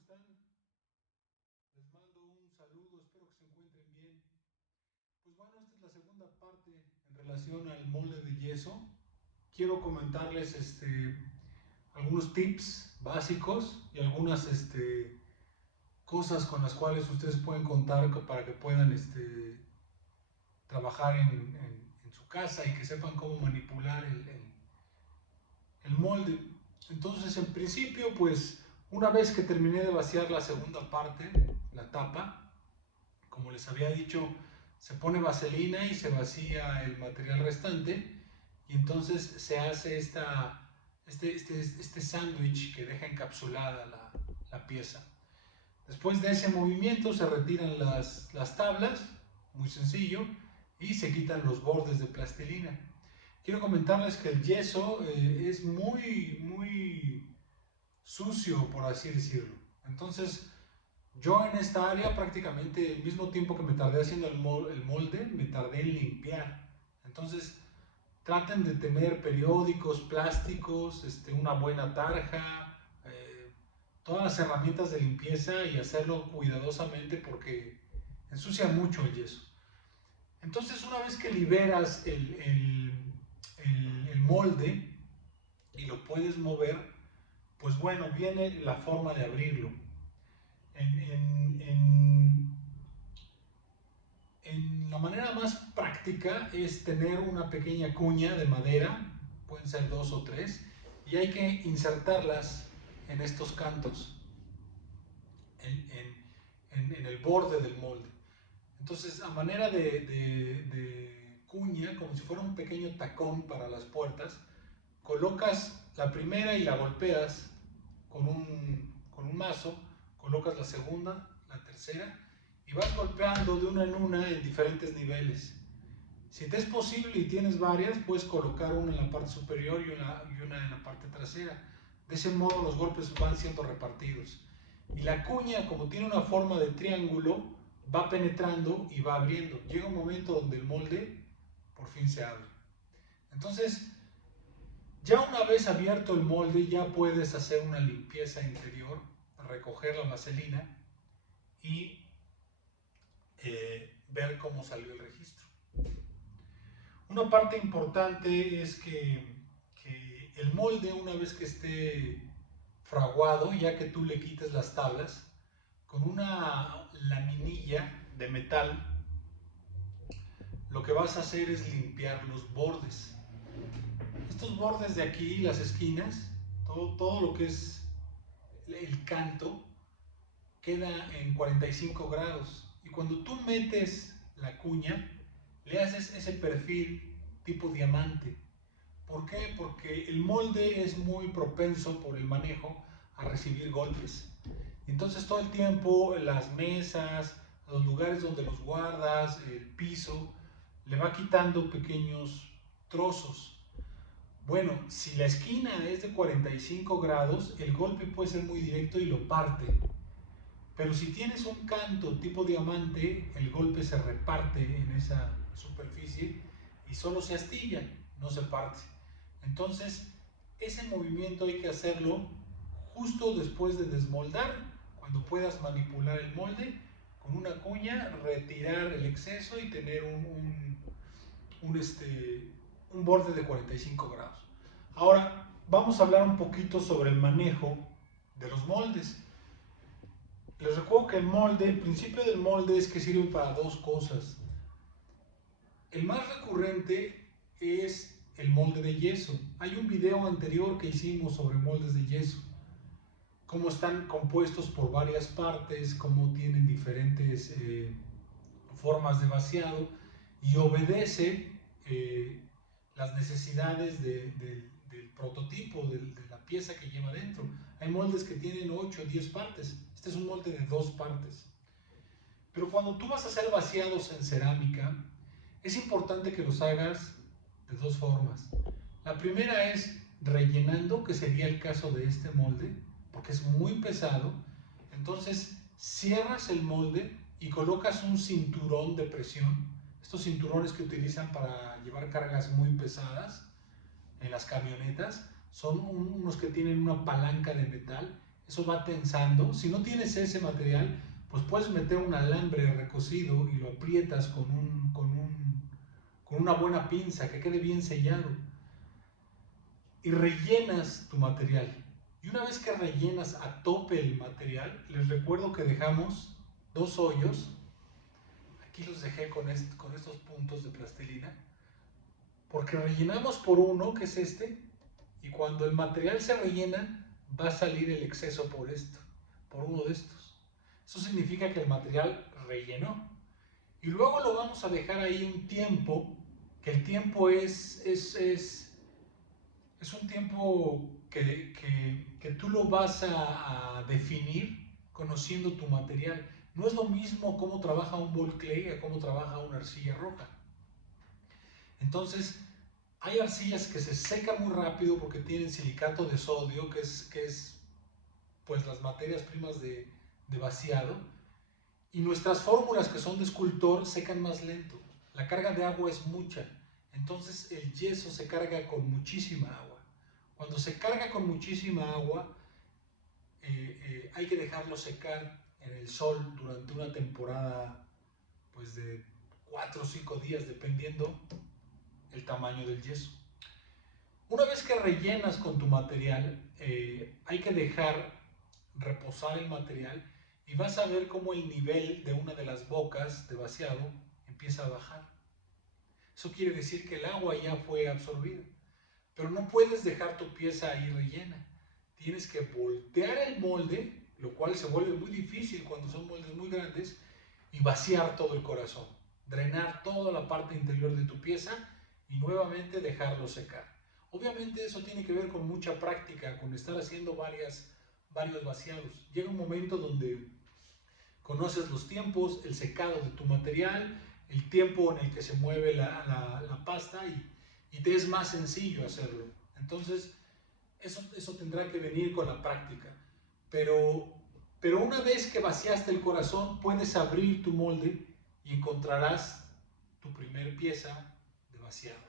están? Les mando un saludo, espero que se encuentren bien. Pues bueno, esta es la segunda parte en relación al molde de yeso. Quiero comentarles algunos tips básicos y algunas cosas con las cuales ustedes pueden contar para que puedan trabajar en su casa y que sepan cómo manipular el molde. Entonces, en principio, pues una vez que terminé de vaciar la segunda parte, la tapa, como les había dicho, se pone vaselina y se vacía el material restante y entonces se hace este sándwich que deja encapsulada la pieza. Después de ese movimiento se retiran las tablas, muy sencillo, y se quitan los bordes de plastilina. Quiero comentarles que el yeso es muy sucio, por así decirlo. Entonces, yo en esta área prácticamente el mismo tiempo que me tardé haciendo el molde, me tardé en limpiar. Entonces, traten de tener periódicos, plásticos, una buena tarja, todas las herramientas de limpieza y hacerlo cuidadosamente porque ensucia mucho el yeso. Entonces, una vez que liberas el molde y lo puedes mover, pues bueno, viene la forma de abrirlo. En la manera más práctica es tener una pequeña cuña de madera, pueden ser 2 o 3, y hay que insertarlas en estos cantos, en el borde del molde. Entonces, a manera de cuña, como si fuera un pequeño tacón para las puertas, colocas la primera y la golpeas con un mazo, colocas la segunda, la tercera, y vas golpeando de una en una en diferentes niveles. Si te es posible y tienes varias, puedes colocar una en la parte superior y una en la parte trasera. De ese modo los golpes van siendo repartidos. Y la cuña, como tiene una forma de triángulo, va penetrando y va abriendo. Llega un momento donde el molde por fin se abre. Entonces, ya una vez abierto el molde, ya puedes hacer una limpieza interior, recoger la vaselina y ver cómo salió el registro. Una parte importante es que el molde, una vez que esté fraguado, ya que tú le quites las tablas, con una laminilla de metal, lo que vas a hacer es limpiar los bordes. Estos bordes de aquí, las esquinas, todo lo que es el canto, queda en 45 grados. Y cuando tú metes la cuña, le haces ese perfil tipo diamante. ¿Por qué? Porque el molde es muy propenso por el manejo a recibir golpes. Entonces todo el tiempo las mesas, los lugares donde los guardas, el piso, le va quitando pequeños trozos. Bueno, si la esquina es de 45 grados, el golpe puede ser muy directo y lo parte. Pero si tienes un canto tipo diamante, el golpe se reparte en esa superficie y solo se astilla, no se parte. Entonces, ese movimiento hay que hacerlo justo después de desmoldar, cuando puedas manipular el molde, con una cuña, retirar el exceso y tener un borde de 45 grados. Ahora, vamos a hablar un poquito sobre el manejo de los moldes. Les recuerdo que el principio del molde es que sirve para dos cosas. El más recurrente es el molde de yeso. Hay un video anterior que hicimos sobre moldes de yeso, cómo están compuestos por varias partes, cómo tienen diferentes formas de vaciado y obedece las necesidades del prototipo, de la pieza que lleva dentro. Hay moldes que tienen 8 o 10 partes. Este es un molde de 2 partes. Pero cuando tú vas a hacer vaciados en cerámica, es importante que los hagas de dos formas. La primera es rellenando, que sería el caso de este molde, porque es muy pesado. Entonces cierras el molde y colocas un cinturón de presión. Estos cinturones que utilizan para llevar cargas muy pesadas en las camionetas son unos que tienen una palanca de metal. eso va tensando. Si no tienes ese material, pues puedes meter un alambre recocido y lo aprietas con una buena pinza, que quede bien sellado. Y rellenas tu material. Y una vez que rellenas a tope el material, les recuerdo que dejamos 2 hoyos. Aquí los dejé con estos puntos de plastilina. Porque rellenamos por uno, que es este, y cuando el material se rellena, va a salir el exceso por uno de estos. Eso significa que el material rellenó. Y luego lo vamos a dejar ahí un tiempo, que el tiempo es un tiempo que tú lo vas a definir conociendo tu material. No es lo mismo cómo trabaja un ball clay a cómo trabaja una arcilla roja. Entonces, hay arcillas que se secan muy rápido porque tienen silicato de sodio, que es pues las materias primas de vaciado, y nuestras fórmulas, que son de escultor, secan más lento. La carga de agua es mucha, entonces el yeso se carga con muchísima agua. Cuando se carga con muchísima agua, hay que dejarlo secar en el sol durante una temporada pues de 4 o 5 días, dependiendo el tamaño del yeso. Una vez que rellenas con tu material, hay que dejar reposar el material y vas a ver cómo el nivel de una de las bocas de vaciado empieza a bajar. Eso quiere decir que el agua ya fue absorbida. Pero no puedes dejar tu pieza ahí rellena. Tienes que voltear el molde, lo cual se vuelve muy difícil cuando son moldes muy grandes, y vaciar todo el corazón. Drenar toda la parte interior de tu pieza y nuevamente dejarlo secar. Obviamente eso tiene que ver con mucha práctica, con estar haciendo varios vaciados. Llega un momento donde conoces los tiempos, el secado de tu material, el tiempo en el que se mueve la pasta y te es más sencillo hacerlo. Entonces, eso tendrá que venir con la práctica. Pero una vez que vaciaste el corazón, puedes abrir tu molde y encontrarás tu primer pieza de vaciado.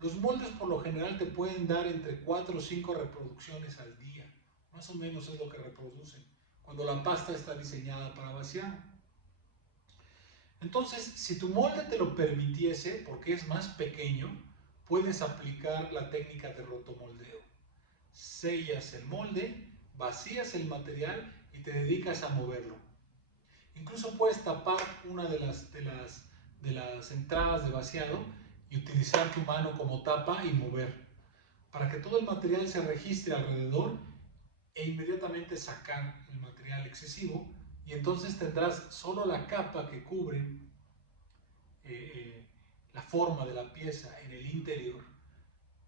Los moldes por lo general te pueden dar entre 4 o 5 reproducciones al día. Más o menos es lo que reproducen cuando la pasta está diseñada para vaciar. Entonces, si tu molde te lo permitiese, porque es más pequeño, puedes aplicar la técnica de rotomoldeo. Sellas el molde, vacías el material y te dedicas a moverlo. Incluso puedes tapar una de las entradas de vaciado y utilizar tu mano como tapa y mover, para que todo el material se registre alrededor e inmediatamente sacar el material excesivo, y entonces tendrás solo la capa que cubre la forma de la pieza en el interior.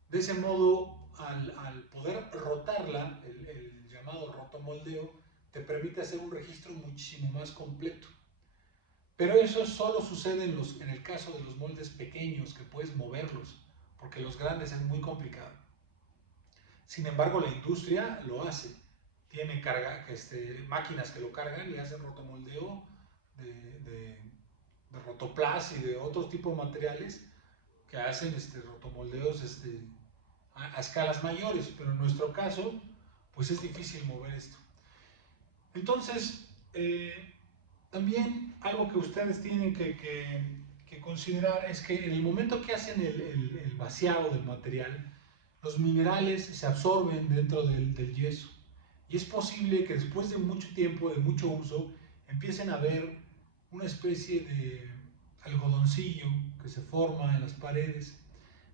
De ese modo, al poder rotarla, el llamado rotomoldeo, te permite hacer un registro muchísimo más completo. Pero eso solo sucede en el caso de los moldes pequeños, que puedes moverlos, porque los grandes es muy complicado. Sin embargo, la industria lo hace. Tiene máquinas que lo cargan y hacen rotomoldeo de rotoplas y de otros tipos de materiales que hacen rotomoldeos a escalas mayores, pero en nuestro caso pues es difícil mover esto. Entonces, también algo que ustedes tienen que considerar es que en el momento que hacen el vaciado del material, los minerales se absorben dentro del yeso, y es posible que después de mucho tiempo, de mucho uso, empiecen a ver una especie de algodoncillo que se forma en las paredes.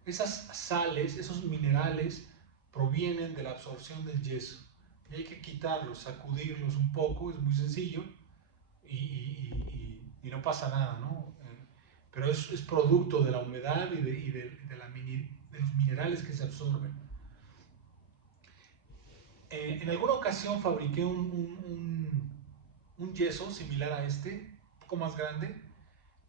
Esas sales, esos minerales, provienen de la absorción del yeso, y hay que quitarlos, sacudirlos un poco, es muy sencillo, y no pasa nada, ¿no? Pero es producto de la humedad y de los minerales que se absorben. En alguna ocasión fabriqué un yeso similar a este, un poco más grande,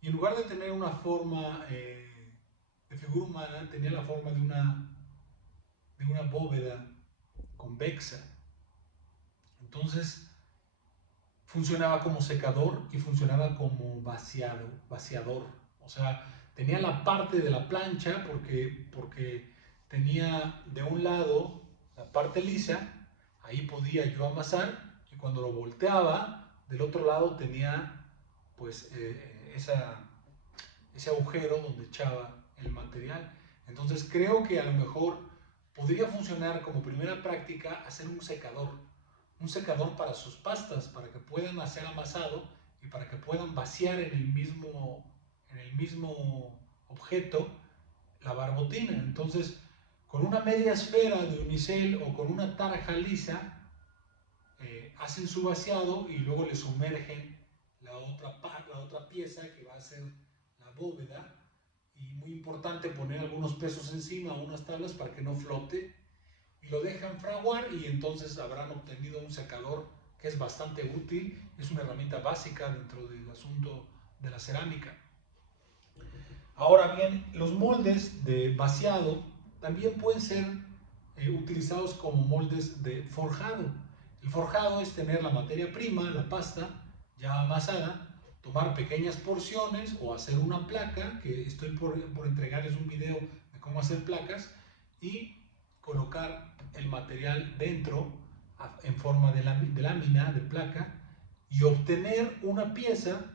y en lugar de tener una forma de figura humana, tenía la forma de una bóveda convexa. Entonces, funcionaba como secador y funcionaba como vaciador. O sea, tenía la parte de la plancha porque tenía de un lado la parte lisa, Ahí podía yo amasar y cuando lo volteaba, del otro lado tenía pues ese agujero donde echaba el material. Entonces creo que a lo mejor podría funcionar como primera práctica hacer un secador para sus pastas, para que puedan hacer amasado y para que puedan vaciar en el mismo objeto la barbotina. Entonces, con una media esfera de unicel o con una tarja lisa, hacen su vaciado y luego le sumergen la otra pieza que va a ser la bóveda. Y muy importante poner algunos pesos encima, unas tablas para que no flote. Y lo dejan fraguar y entonces habrán obtenido un secador que es bastante útil. Es una herramienta básica dentro del asunto de la cerámica. Ahora bien, los moldes de vaciado también pueden ser utilizados como moldes de forjado. El forjado es tener la materia prima, la pasta, ya amasada, tomar pequeñas porciones o hacer una placa, que estoy por entregarles un video de cómo hacer placas, y colocar el material dentro en forma de lámina, de placa, y obtener una pieza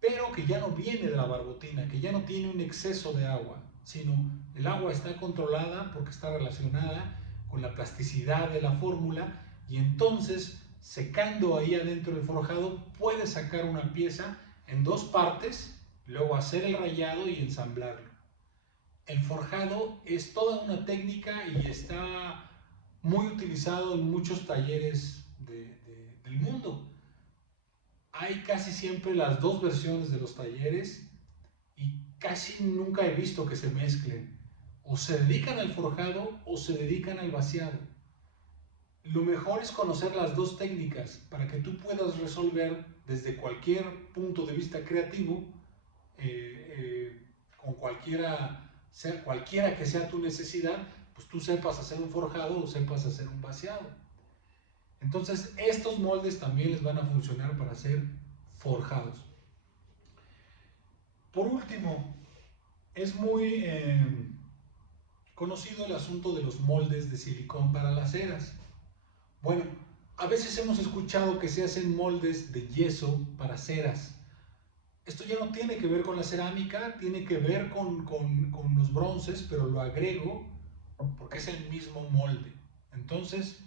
pero que ya no viene de la barbotina, que ya no tiene un exceso de agua, sino el agua está controlada porque está relacionada con la plasticidad de la fórmula y entonces secando ahí adentro del forjado puedes sacar una pieza en dos partes, luego hacer el rayado y ensamblarlo. El forjado es toda una técnica y está muy utilizado en muchos talleres del mundo. Hay casi siempre las dos versiones de los talleres y casi nunca he visto que se mezclen. O se dedican al forjado o se dedican al vaciado. Lo mejor es conocer las dos técnicas para que tú puedas resolver desde cualquier punto de vista creativo, con cualquiera que sea tu necesidad, pues tú sepas hacer un forjado o sepas hacer un vaciado. Entonces estos moldes también les van a funcionar para ser forjados. Por último, es muy conocido el asunto de los moldes de silicón para las ceras. Bueno, a veces hemos escuchado que se hacen moldes de yeso para ceras. Esto ya no tiene que ver con la cerámica, tiene que ver con los bronces, pero lo agrego porque es el mismo molde. Entonces,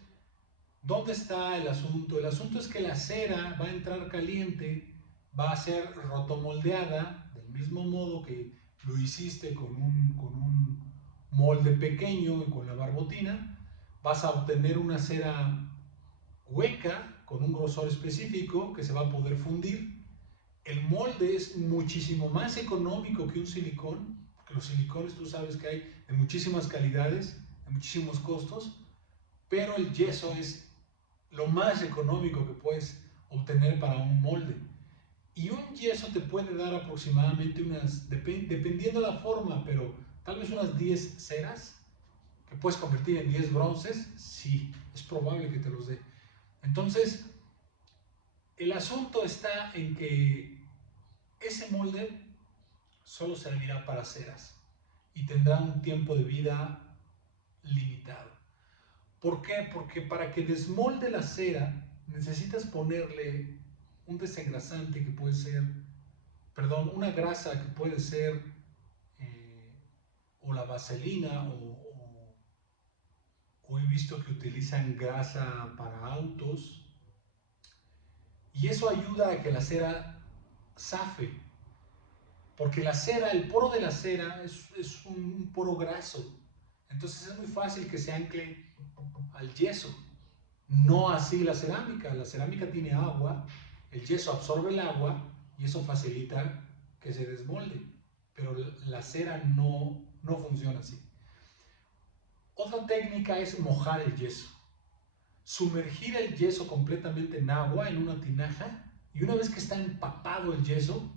¿dónde está el asunto? El asunto es que la cera va a entrar caliente, va a ser rotomoldeada, del mismo modo que lo hiciste con un molde pequeño y con la barbotina. Vas a obtener una cera hueca con un grosor específico que se va a poder fundir. El molde es muchísimo más económico que un silicón, porque los silicones tú sabes que hay de muchísimas calidades, de muchísimos costos, pero el yeso es lo más económico que puedes obtener para un molde. Y un yeso te puede dar aproximadamente dependiendo la forma, pero tal vez unas 10 ceras, que puedes convertir en 10 bronces, sí, es probable que te los dé. Entonces, el asunto está en que ese molde solo servirá para ceras y tendrá un tiempo de vida limitado. ¿Por qué? Porque para que desmolde la cera necesitas ponerle un desengrasante que puede ser, perdón, una grasa que puede ser o la vaselina o he visto que utilizan grasa para autos y eso ayuda a que la cera zafe, porque la cera, el poro de la cera es un poro graso, entonces es muy fácil que se ancle al yeso. No así la cerámica tiene agua, el yeso absorbe el agua y eso facilita que se desmolde, pero la cera no funciona así. Otra técnica es mojar el yeso, sumergir el yeso completamente en agua, en una tinaja, y una vez que está empapado el yeso,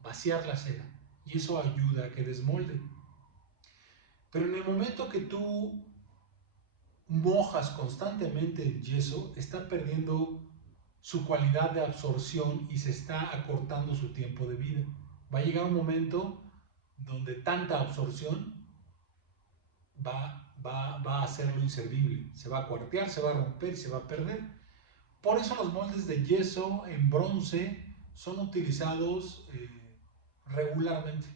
vaciar la cera, y eso ayuda a que desmolde. Pero en el momento que tú mojas constantemente el yeso, está perdiendo su cualidad de absorción y se está acortando su tiempo de vida. Va a llegar un momento donde tanta absorción va a hacerlo inservible. Se va a cuartear, se va a romper y se va a perder. Por eso los moldes de yeso en bronce son utilizados regularmente.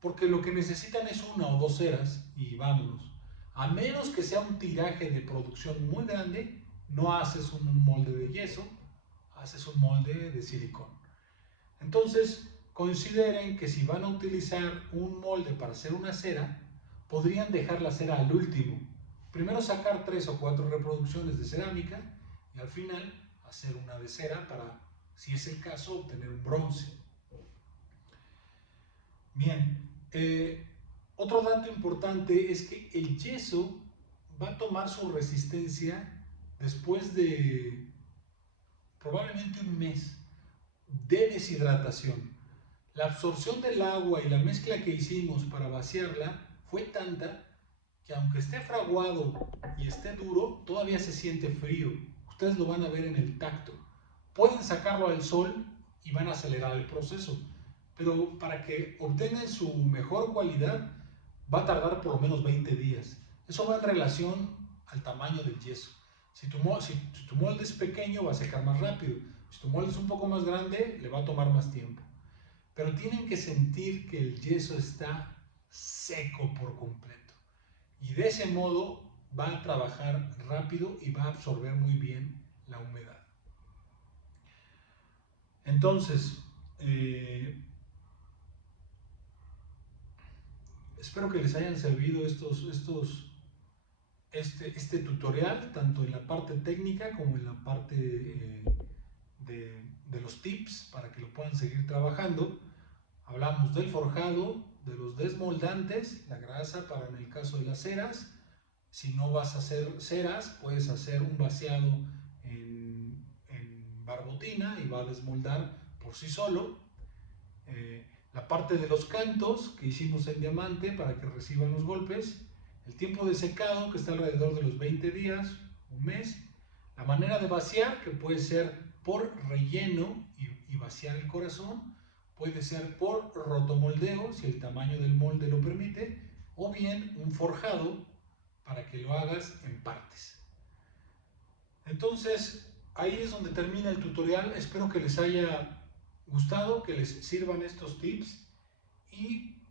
Porque lo que necesitan es una o dos ceras y vámonos. A menos que sea un tiraje de producción muy grande, no haces un molde de yeso, haces un molde de silicón. Entonces, consideren que si van a utilizar un molde para hacer una cera, podrían dejar la cera al último. Primero sacar 3 o 4 reproducciones de cerámica y al final hacer una de cera para, si es el caso, obtener un bronce. Bien, otro dato importante es que el yeso va a tomar su resistencia después de probablemente un mes de deshidratación. La absorción del agua y la mezcla que hicimos para vaciarla fue tanta que aunque esté fraguado y esté duro, todavía se siente frío. Ustedes lo van a ver en el tacto. Pueden sacarlo al sol y van a acelerar el proceso, pero para que obtengan su mejor cualidad va a tardar por lo menos 20 días. Eso va en relación al tamaño del yeso. Si tu molde es pequeño, va a secar más rápido. Si tu molde es un poco más grande, le va a tomar más tiempo. Pero tienen que sentir que el yeso está seco por completo. Y de ese modo va a trabajar rápido y va a absorber muy bien la humedad. Entonces, espero que les hayan servido este tutorial, tanto en la parte técnica como en la parte de los tips para que lo puedan seguir trabajando. Hablamos del forjado, de los desmoldantes, la grasa para en el caso de las ceras. Si no vas a hacer ceras, puedes hacer un vaciado en barbotina y va a desmoldar por sí solo. La parte de los cantos que hicimos en diamante para que reciban los golpes. El tiempo de secado que está alrededor de los 20 días, un mes. La manera de vaciar que puede ser por relleno y vaciar el corazón. Puede ser por rotomoldeo si el tamaño del molde lo permite. O bien un forjado para que lo hagas en partes. Entonces, ahí es donde termina el tutorial. Espero que les haya gustado, que les sirvan estos tips. Y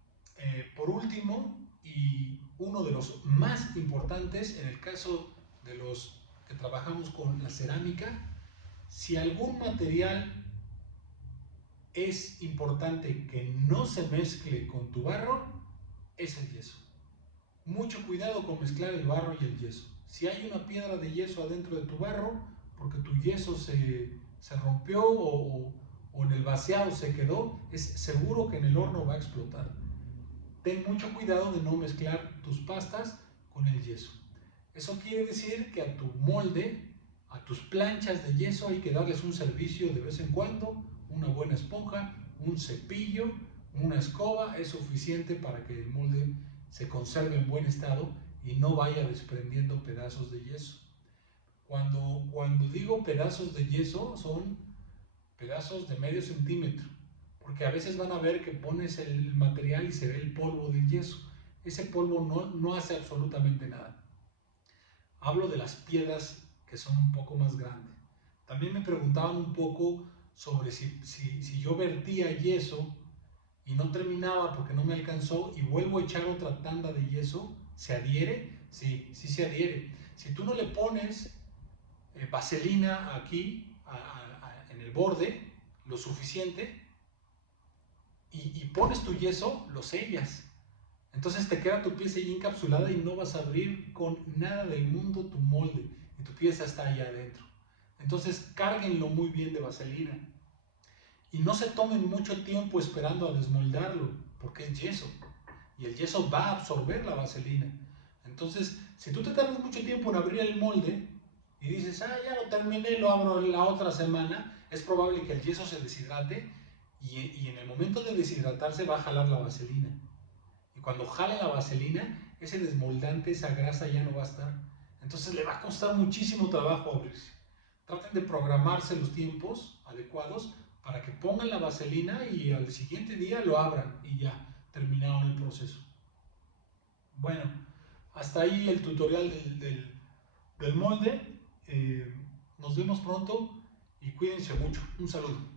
por último, y uno de los más importantes, en el caso de los que trabajamos con la cerámica, si algún material es importante que no se mezcle con tu barro, es el yeso. Mucho cuidado con mezclar el barro y el yeso. Si hay una piedra de yeso adentro de tu barro, porque tu yeso se rompió o en el vaciado se quedó, es seguro que en el horno va a explotar. Ten mucho cuidado de no mezclar tus pastas con el yeso. Eso quiere decir que a tu molde, a tus planchas de yeso hay que darles un servicio de vez en cuando, una buena esponja, un cepillo, una escoba, es suficiente para que el molde se conserve en buen estado y no vaya desprendiendo pedazos de yeso. Cuando digo pedazos de yeso, son pedazos de medio centímetro, porque a veces van a ver que pones el material y se ve el polvo del yeso. Ese polvo no hace absolutamente nada. Hablo de las piedras que son un poco más grandes. También me preguntaban un poco sobre si yo vertía yeso y no terminaba porque no me alcanzó y vuelvo a echar otra tanda de yeso, ¿se adhiere? Sí, sí se adhiere. Si tú no le pones vaselina aquí en el borde, lo suficiente, y pones tu yeso, lo sellas. Entonces te queda tu pieza ahí encapsulada y no vas a abrir con nada del mundo tu molde y tu pieza está allá adentro. Entonces cárguenlo muy bien de vaselina y no se tomen mucho tiempo esperando a desmoldarlo porque es yeso y el yeso va a absorber la vaselina. Entonces, si tú te tardas mucho tiempo en abrir el molde y dices, ya lo terminé, lo abro la otra semana, es probable que el yeso se deshidrate y en el momento de deshidratarse va a jalar la vaselina. Y cuando jale la vaselina, ese desmoldante, esa grasa ya no va a estar. Entonces le va a costar muchísimo trabajo abrirse. Traten de programarse los tiempos adecuados para que pongan la vaselina y al siguiente día lo abran y ya terminaron el proceso. Bueno, Hasta ahí el tutorial del molde. Nos vemos pronto y cuídense mucho. Un saludo.